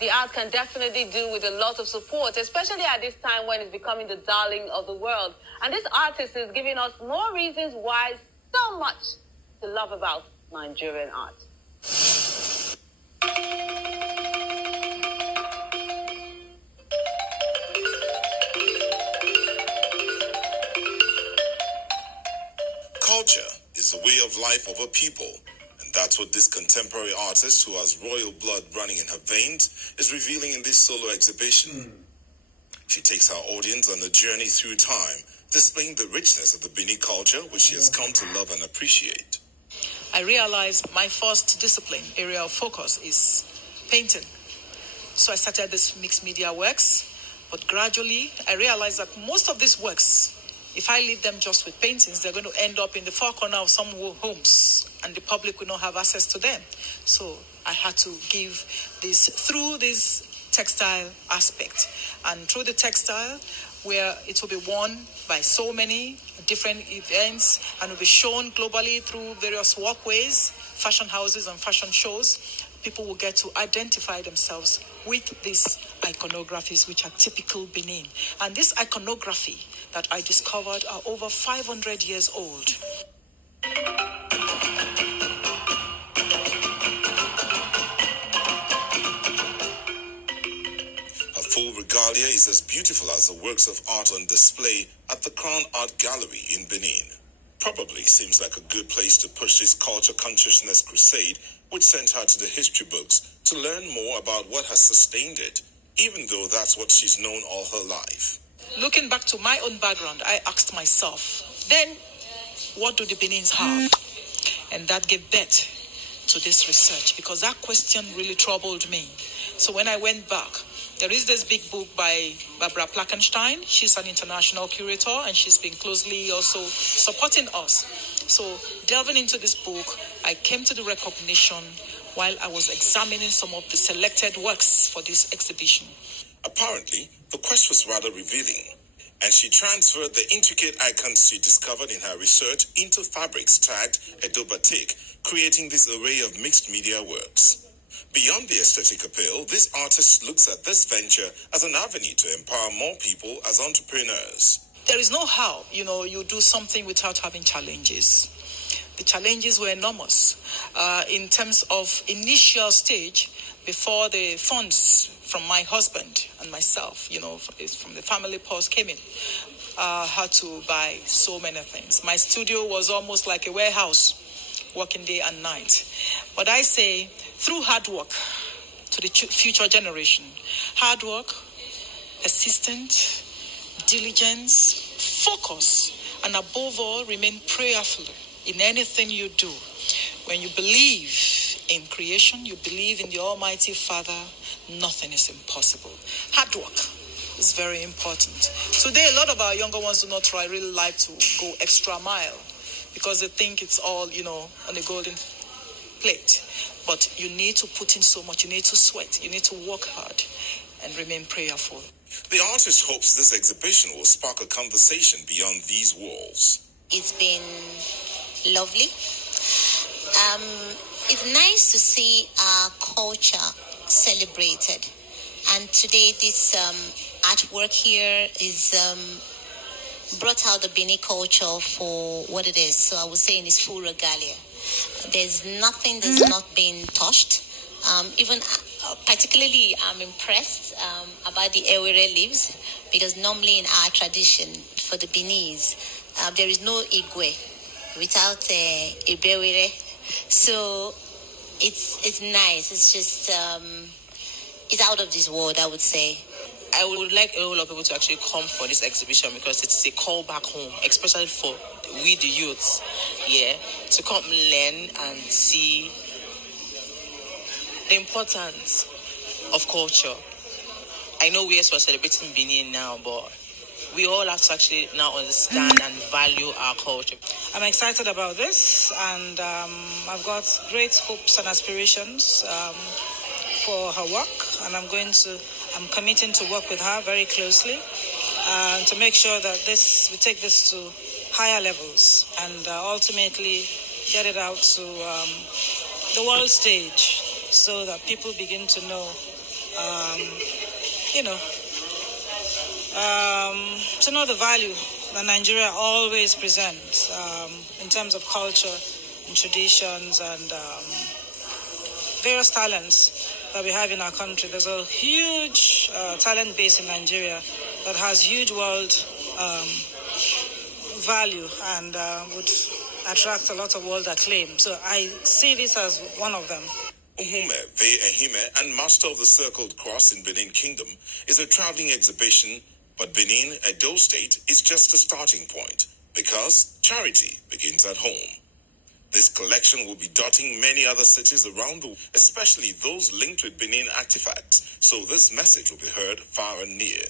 the art can definitely do with a lot of support, especially at this time when it's becoming the darling of the world. And this artist is giving us more reasons why so much to love about Nigerian art. Culture is the way of life of a people. And that's what this contemporary artist, who has royal blood running in her veins, is revealing in this solo exhibition. She takes her audience on a journey through time, displaying the richness of the Benin culture, which she has come to love and appreciate. I realized my first discipline, area of focus, is painting. So I started this mixed media works, but gradually I realized that most of these works, if I leave them just with paintings, they're going to end up in the far corner of some homes, and the public will not have access to them. So I had to give this through this textile aspect, and through the textile, where it will be worn by so many different events and will be shown globally through various walkways, fashion houses and fashion shows. People will get to identify themselves with these iconographies, which are typical Benin. And this iconography that I discovered are over 500 years old. Full regalia is as beautiful as the works of art on display at the Crown Art Gallery in Benin. Probably seems like a good place to push this culture consciousness crusade, which sent her to the history books to learn more about what has sustained it, even though that's what she's known all her life. Looking back to my own background, I asked myself, then what do the Benins have? And that gave birth to this research, because that question really troubled me. So when I went back, there is this big book by Barbara Plackenstein. She's an international curator, and she's been closely also supporting us. So delving into this book, I came to the recognition while I was examining some of the selected works for this exhibition. Apparently, the quest was rather revealing, and she transferred the intricate icons she discovered in her research into fabrics tagged Edo Batik, creating this array of mixed media works. Beyond the aesthetic appeal, this artist looks at this venture as an avenue to empower more people as entrepreneurs. There is no how, you do something without having challenges. The challenges were enormous. In terms of initial stage, before the funds from my husband and myself, from the family purse came in, had to buy so many things. My studio was almost like a warehouse, working day and night. But I say, through hard work to the future generation, hard work, persistent, diligence, focus, and above all, remain prayerful in anything you do. When you believe in creation, you believe in the Almighty Father, nothing is impossible. Hard work is very important. Today, a lot of our younger ones do not really like to go extra mile, because they think it's all, on a golden plate. But you need to put in so much. You need to sweat. You need to work hard and remain prayerful. The artist hopes this exhibition will spark a conversation beyond these walls. It's been lovely. It's nice to see our culture celebrated. And today this artwork here is brought out the Benin culture for what it is. So I would say in its full regalia. There's nothing that's not been touched. Even particularly, I'm impressed about the Ewere leaves, because normally in our tradition for the Beninese, there is no Igwe without Ebewere. So it's nice. It's just it's out of this world, I would say. I would like a lot of people to actually come for this exhibition, because it's a call back home, especially for we the youths, to come learn and see the importance of culture. I know we're celebrating Benin now, but we all have to actually now understand and value our culture. I'm excited about this, and I've got great hopes and aspirations for her work, and I'm committing to work with her very closely to make sure that we take this to higher levels and ultimately get it out to the world stage, so that people begin to know to know the value that Nigeria always presents in terms of culture and traditions and various talents that we have in our country. There's a huge talent base in Nigeria that has huge world value and would attract a lot of world acclaim. So I see this as one of them. Uhunmwen, the Ehinmwen and Master of the Circled Cross in Benin Kingdom is a traveling exhibition, but Benin, Edo State, is just a starting point because charity begins at home. This collection will be dotting many other cities around the world, especially those linked with Benin artifacts, so this message will be heard far and near.